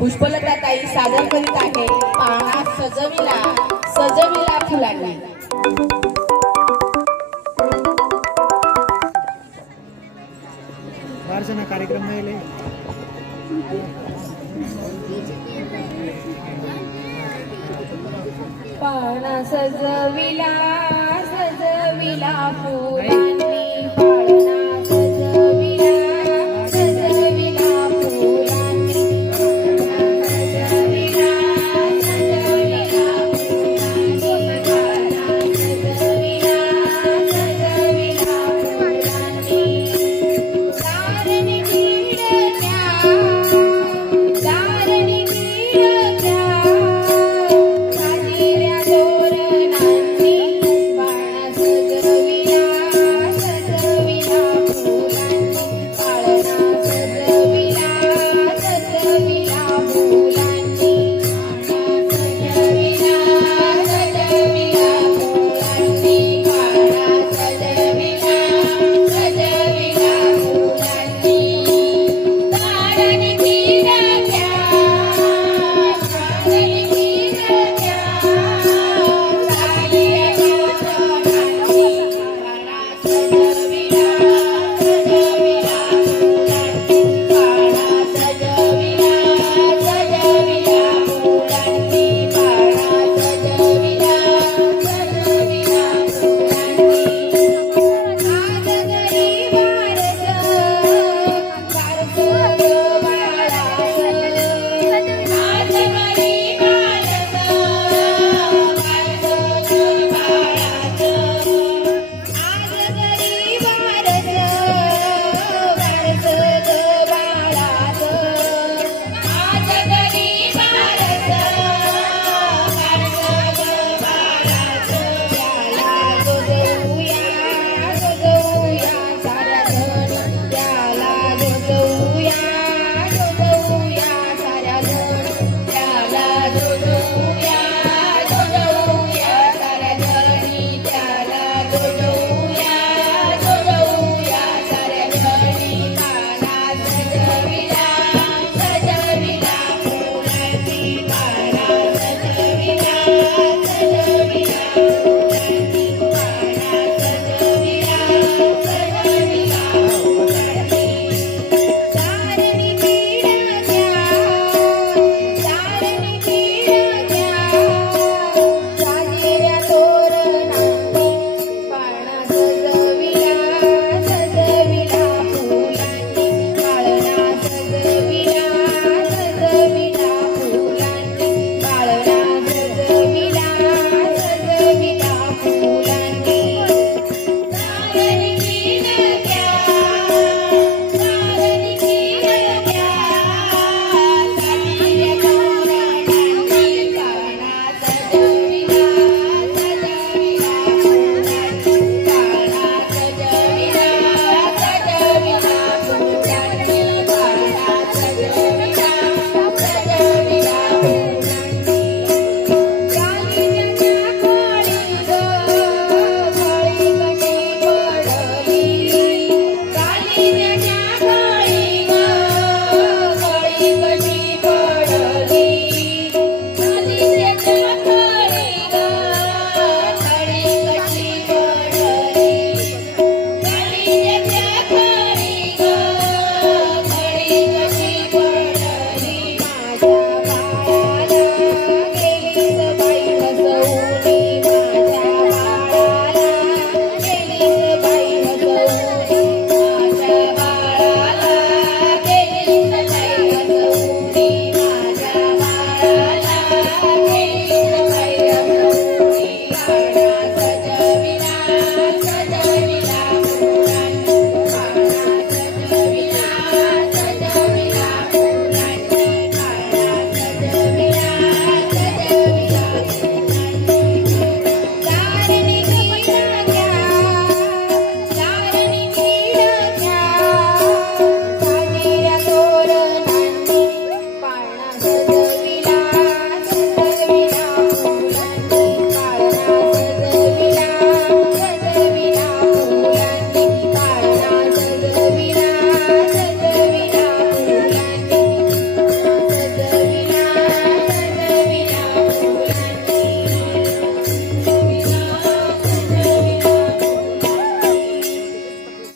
पुष्पलता ताई सादर करीत आहे पाळणा सजविला सजविला फुलांनी. कार्यक्रम राहिले. पाळणा सजविला सजविला फुलांनी.